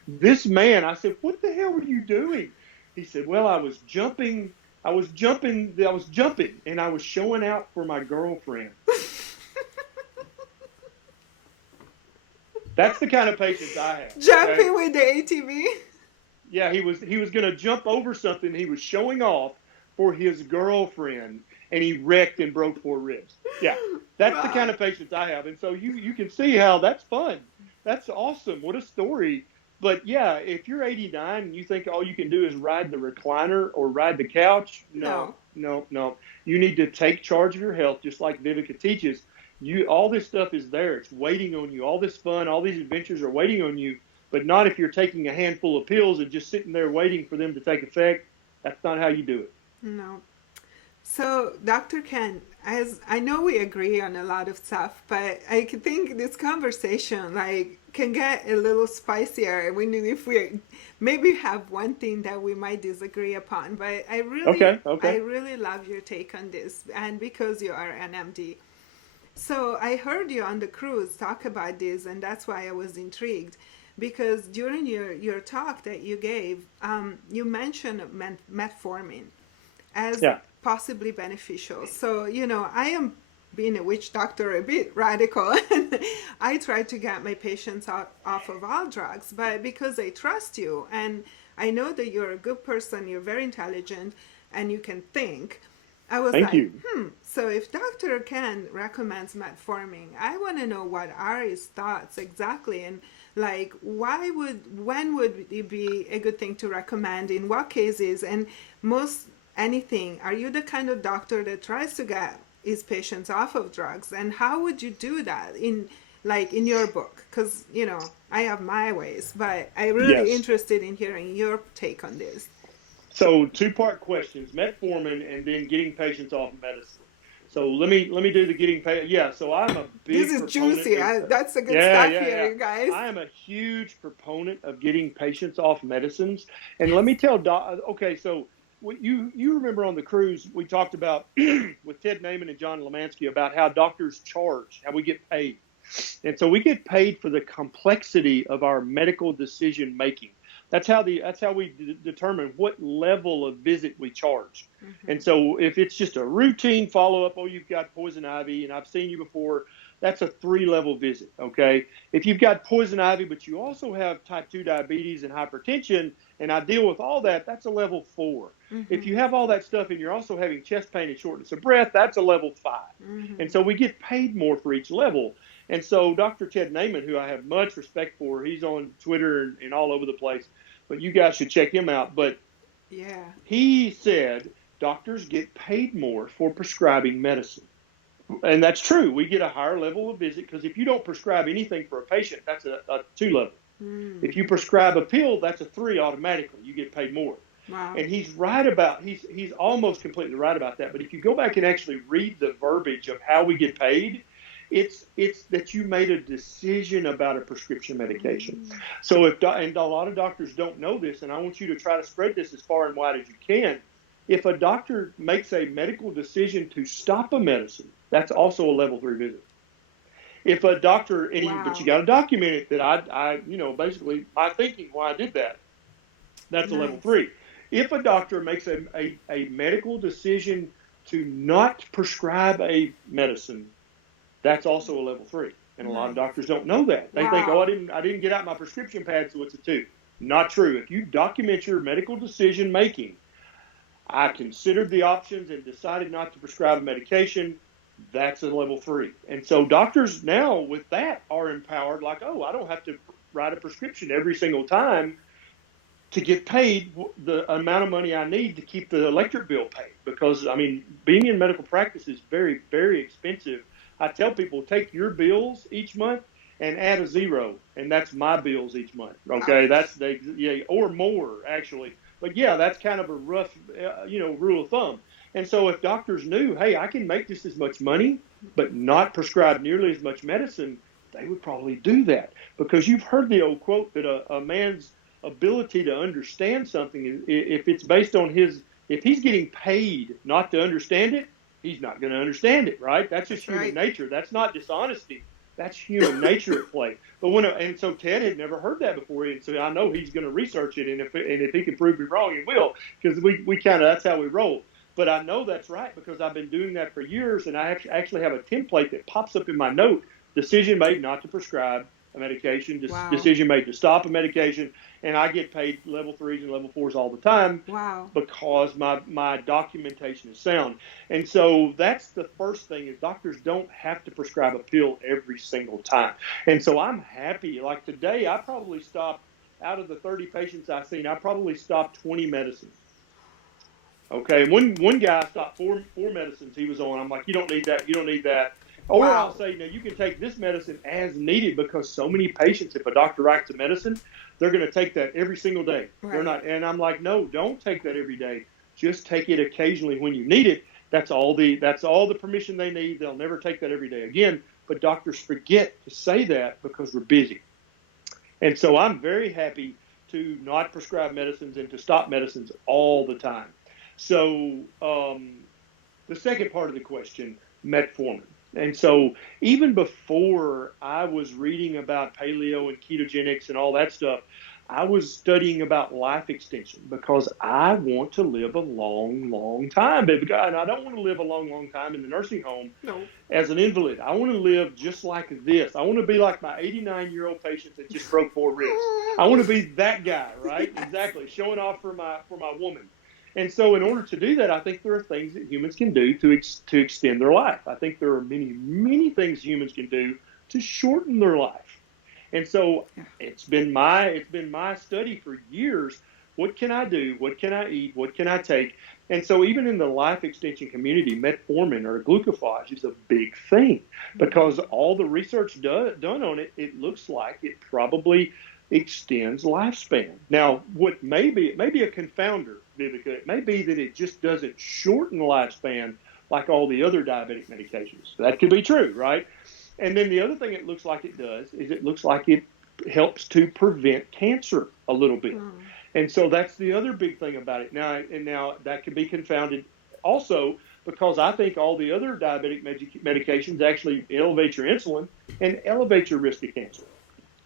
This man, I said, what the hell were you doing? He said, well, I was jumping, and I was showing out for my girlfriend. That's the kind of patience I have. Jumping Okay? with the ATV. Yeah, he was going to jump over something. He was showing off for his girlfriend, and he wrecked and broke 4 ribs. Yeah, that's the kind Wow. of patience I have. And so you can see how that's fun. That's awesome. What a story. But yeah, if you're 89 and you think all you can do is ride the recliner or ride the couch, no. No. You need to take charge of your health, just like Vivica teaches. All this stuff is there. It's waiting on you. All this fun, all these adventures are waiting on you, but not if you're taking a handful of pills and just sitting there waiting for them to take effect. That's not how you do it. No. So, Dr. Ken, as I know we agree on a lot of stuff, but I think this conversation can get a little spicier if we maybe have one thing that we might disagree upon. But I Okay. really love your take on this, and because you are an MD. So I heard you on the cruise talk about this, and that's why I was intrigued. Because during your talk that you gave, you mentioned metformin as Yeah. possibly beneficial. So, I am being a witch doctor a bit radical. And I try to get my patients off of all drugs, but because I trust you and I know that you're a good person, you're very intelligent, and you can think. I was Thank like, you. so if Dr. Ken recommends metformin, I want to know what are his thoughts exactly, and when would it be a good thing to recommend, in what cases, and most anything. Are you the kind of doctor that tries to get his patients off of drugs, and how would you do that in your book? Because I have my ways, but I'm really Yes. interested in hearing your take on this. So 2-part questions: metformin, and then getting patients off medicine. So let me do the getting paid. Yeah. So I'm a This big is proponent juicy. of. That's the good Yeah, stuff yeah, here, yeah. you guys. I am a huge proponent of getting patients off medicines. And let me tell Doc. Okay, so what you remember on the cruise we talked about with Ted Naiman and John Lemansky about how doctors charge, how we get paid. And so we get paid for the complexity of our medical decision making. That's how we determine what level of visit we charge. And so if it's just a routine follow up, oh, you've got poison ivy and I've seen you before, that's a 3-level visit. Okay. If you've got poison ivy, but you also have type 2 diabetes and hypertension, and I deal with all that, that's a level 4. If you have all that stuff and you're also having chest pain and shortness of breath, that's a level 5. And so we get paid more for each level. And so Dr. Ted Naiman, who I have much respect for, he's on Twitter and all over the place, but you guys should check him out. But Yeah. he said doctors get paid more for prescribing medicine. And that's true. We get a higher level of visit because if you don't prescribe anything for a patient, that's a 2 level. If you prescribe a pill, that's a 3 automatically. You get paid more. Wow. And he's almost completely right about that. But if you go back and actually read the verbiage of how we get paid, It's that you made a decision about a prescription medication. So and a lot of doctors don't know this, and I want you to try to spread this as far and wide as you can. If a doctor makes a medical decision to stop a medicine, that's also a level 3 visit. If a doctor, but you got to document it that basically my thinking why I did that. That's a level 3. If a doctor makes a medical decision to not prescribe a medicine, that's also a level 3. And a lot of doctors don't know that. They think, oh, I didn't get out my prescription pad, so it's a 2. Not true. If you document your medical decision making, I considered the options and decided not to prescribe a medication, that's a level 3. And so doctors now with that are empowered, like, oh, I don't have to write a prescription every single time to get paid the amount of money I need to keep the electric bill paid. Because, I mean, being in medical practice is very, very expensive. I tell people, take your bills each month and add a 0, and that's my bills each month. Okay, or more actually. But yeah, that's kind of a rough, rule of thumb. And so if doctors knew, hey, I can make just as much money, but not prescribe nearly as much medicine, they would probably do that. Because you've heard the old quote that a man's ability to understand something, if it's based on if he's getting paid not to understand it, he's not going to understand it, right? That's just human nature. That's not dishonesty. That's human nature at play. But and so Ted had never heard that before, and so I know he's going to research it, and if he can prove me wrong, he will, because we kind of, that's how we roll. But I know that's right because I've been doing that for years, and I actually have a template that pops up in my note: decision made not to prescribe a medication, decision made to stop a medication, and I get paid level 3s and level 4s all the time because my documentation is sound. And so that's the first thing, is doctors don't have to prescribe a pill every single time. And so I'm happy. Like today, I probably stopped, out of the 30 patients I've seen, I probably stopped 20 medicines. Okay, one guy stopped four medicines he was on. I'm like, you don't need that, you don't need that. Or I'll say, now you can take this medicine as needed, because so many patients, if a doctor writes a medicine, they're going to take that every single day. They're not, and I'm like, no, don't take that every day. Just take it occasionally when you need it. That's all the permission they need. They'll never take that every day again. But doctors forget to say that because we're busy. And so I'm very happy to not prescribe medicines and to stop medicines all the time. So the second part of the question, metformin. And so even before I was reading about paleo and ketogenics and all that stuff, I was studying about life extension because I want to live a long, long time. And I don't want to live a long, long time in the nursing home as an invalid. I want to live just like this. I want to be like my 89-year-old patient that just broke 4 ribs. I want to be that guy, right? Exactly. Showing off for my woman. And so in order to do that, I think there are things that humans can do to extend their life. I think there are many, many things humans can do to shorten their life. And so it's been my study for years. What can I do? What can I eat? What can I take? And so even in the life extension community, metformin or glucophage is a big thing, because all the research done on it, it looks like it probably extends lifespan. Now, it may be a confounder, Vivica. It may be that it just doesn't shorten lifespan like all the other diabetic medications. That could be true, right? And then the other thing it looks like it does is it looks like it helps to prevent cancer a little bit. And so that's the other big thing about it. Now that can be confounded also, because I think all the other diabetic medications actually elevate your insulin and elevate your risk of cancer.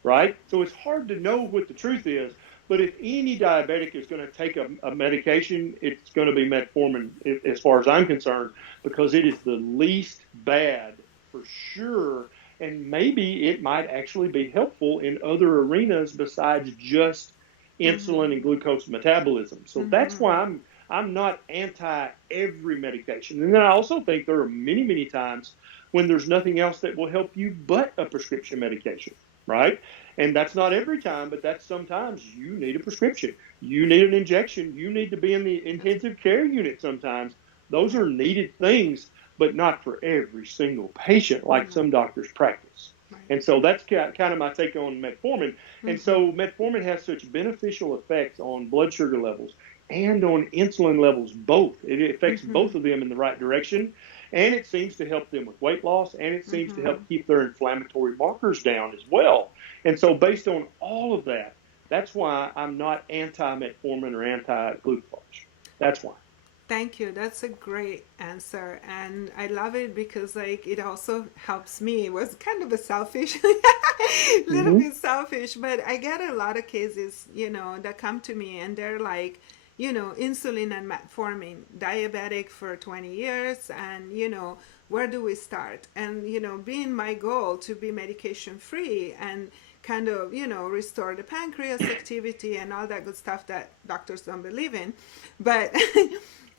Right? So it's hard to know what the truth is, but if any diabetic is going to take a medication, it's going to be metformin as far as I'm concerned, because it is the least bad for sure, and maybe it might actually be helpful in other arenas besides just insulin and glucose metabolism. So that's why I'm not anti every medication. And then I also think there are many, many times when there's nothing else that will help you but a prescription medication. Right? And that's not every time, but that's sometimes you need a prescription. You need an injection. You need to be in the intensive care unit sometimes. Those are needed things, but not for every single patient like some doctors practice. And so that's kind of my take on metformin. And so metformin has such beneficial effects on blood sugar levels and on insulin levels, both. It affects both of them in the right direction. And it seems to help them with weight loss, and it seems to Mm-hmm. help keep their inflammatory markers down as well. And so based on all of that, that's why I'm not anti-metformin or anti-glucose. That's why. Thank you. That's a great answer. And I love it because like it also helps me. It was kind of a selfish, little Hmm. bit selfish, but I get a lot of cases, that come to me and they're like, insulin and metformin, diabetic for 20 years and, where do we start? And, being my goal to be medication free and kind of, restore the pancreas activity and all that good stuff that doctors don't believe in. But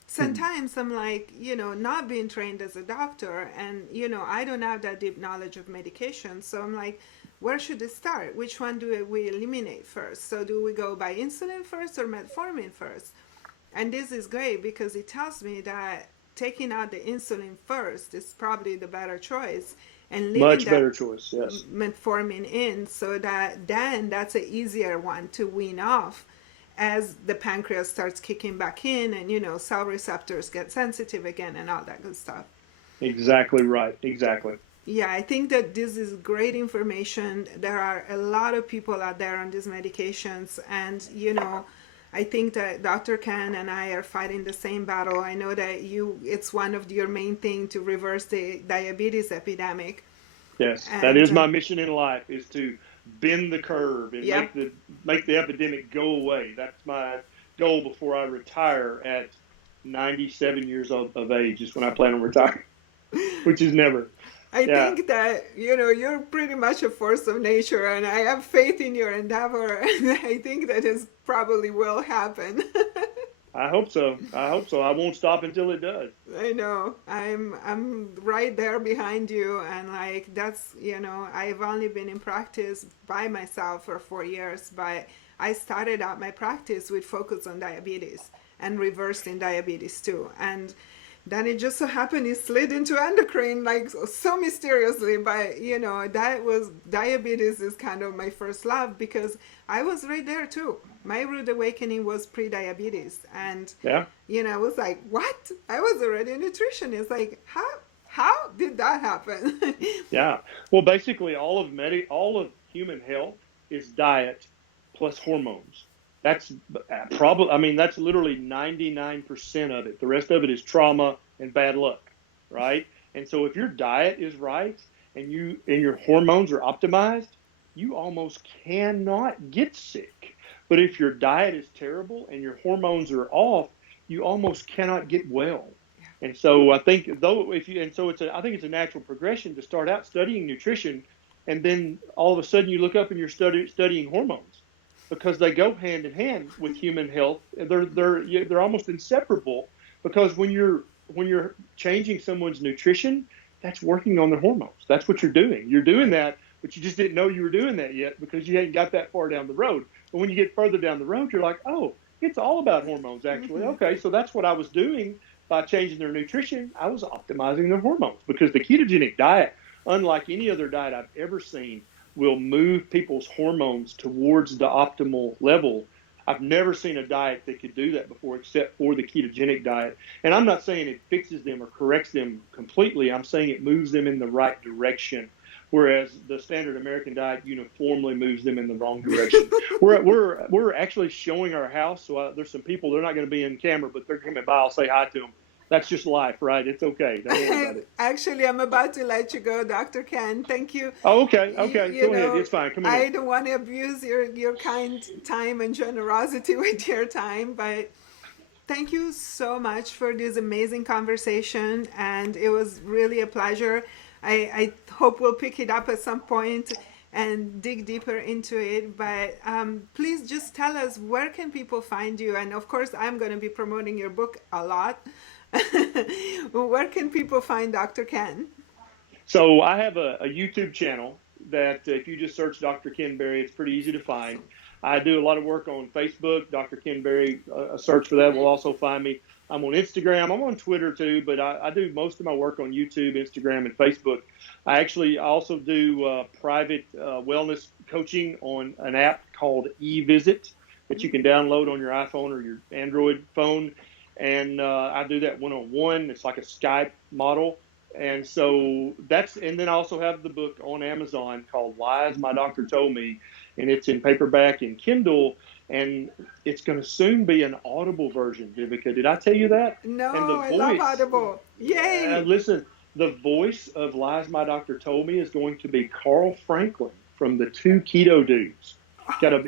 sometimes I'm like, not being trained as a doctor and, I don't have that deep knowledge of medication. So I'm like, where should it start? Which one do we eliminate first? So do we go by insulin first or metformin first? And this is great because it tells me that taking out the insulin first is probably the better choice and leaving Much that better choice. Yes. metformin in so that then that's an easier one to wean off as the pancreas starts kicking back in and cell receptors get sensitive again and all that good stuff. Exactly right. Exactly. Yeah, I think that this is great information. There are a lot of people out there on these medications, and I think that Dr. Ken and I are fighting the same battle. I know that it's one of your main thing to reverse the diabetes epidemic. Yes, that And is my mission in life, is to bend the curve and yep, make the epidemic go away. That's my goal before I retire at 97 years of age is when I plan on retiring, which is never. I Yeah, think that you're pretty much a force of nature, and I have faith in your endeavor, and I think that it probably will happen. I hope so. I hope so. I won't stop until it does. I know. I'm right there behind you, and like that's I've only been in practice by myself for 4 years, but I started out my practice with focus on diabetes and reversing diabetes too, and then it just so happened it slid into endocrine like so mysteriously. But that was diabetes is kind of my first love because I was right there too. My rude awakening was pre-diabetes, and Yeah. I was like, what? I was already a nutritionist. Like, how did that happen? Yeah. Well, basically, all of human health is diet plus hormones. That's probably, I mean, that's literally 99% of it. The rest of it is trauma and bad luck, right? And so if your diet is right and your hormones are optimized, you almost cannot get sick. But if your diet is terrible and your hormones are off, you almost cannot get well. And so I think though if you and so it's a I think it's a natural progression to start out studying nutrition, and then all of a sudden you look up and you're studying hormones because they go hand in hand with human health. They're almost inseparable because when you're changing someone's nutrition, that's working on their hormones. That's what you're doing. You're doing Right. that, but you just didn't know you were doing that yet because you hadn't got that far down the road. But when you get further down the road, you're like, oh, it's all about hormones actually. Mm-hmm. Okay, so that's what I was doing by changing their nutrition. I was optimizing their hormones because the ketogenic diet, unlike any other diet I've ever seen, will move people's hormones towards the optimal level. I've never seen a diet that could do that before except for the ketogenic diet. And I'm not saying it fixes them or corrects them completely. I'm saying it moves them in the right direction. Whereas the standard American diet uniformly moves them in the wrong direction. We're actually showing our house. So there's some people, they're not going to be in camera, but they're coming by. I'll say hi to them. That's just life, right? It's okay. Don't worry about it. Actually, I'm about to let you go, Dr. Ken. Thank you. Oh, okay. You, Okay. you Go ahead. know, It's fine. Come in I here. don't want to abuse your kind time and generosity with your time, but thank you so much for this amazing conversation, and it was really a pleasure. I hope we'll pick it up at some point and dig deeper into it. But please just tell us where can people find you, and of course, I'm going to be promoting your book a lot. Where can people find Dr. Ken? So I have a YouTube channel that if you just search Dr. Ken Berry, it's pretty easy to find. I do a lot of work on Facebook. Dr. Ken Berry, a search for that will also find me. I'm on Instagram. I'm on Twitter too, but I do most of my work on YouTube, Instagram, and Facebook. I also do private wellness coaching on an app called eVisit that you can download on your iPhone or your Android phone. and I do that one-on-one. It's like a Skype model. And so and then I also have the book on Amazon called Lies My Doctor Told Me, and it's in paperback and Kindle, and it's going to soon be an Audible version, Vivica. Did I tell you that? And No, the I love voice, Audible. yeah, Yay! listen, the voice of Lies My Doctor Told Me is going to be Carl Franklin from the Two Keto Dudes.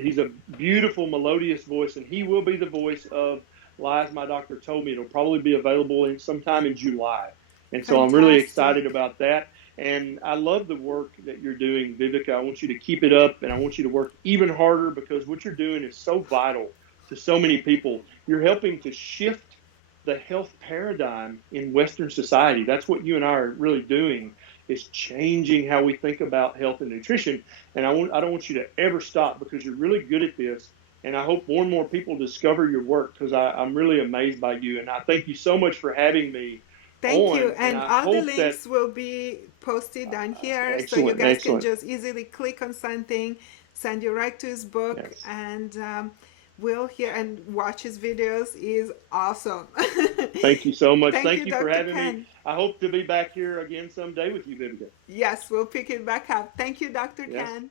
He's a beautiful, melodious voice, and he will be the voice of Lies My Doctor Told Me. It'll probably be available sometime in July. And so I'm really excited Fantastic. about that. And I love the work that you're doing, Vivica. I want you to keep it up, and I want you to work even harder, because what you're doing is so vital to so many people. You're helping to shift the health paradigm in Western society. That's what you and I are really doing, is changing how we think about health and nutrition. And I don't want you to ever stop, because you're really good at this. And I hope more and more people discover your work, because I'm really amazed by you. And I thank you so much for having me Thank you. on. And And I all the hope that, links will be posted down here so you excellent, guys can excellent. just easily click on something, send you right to his book, Yes. and we'll hear and watch his videos. Is awesome. Thank you so much. Thank Thank you, you for Dr. having me. Ken. I hope to be back here again someday with you, Vivica. Yes, we'll pick it back up. Thank you, Dr. Yes. Ken.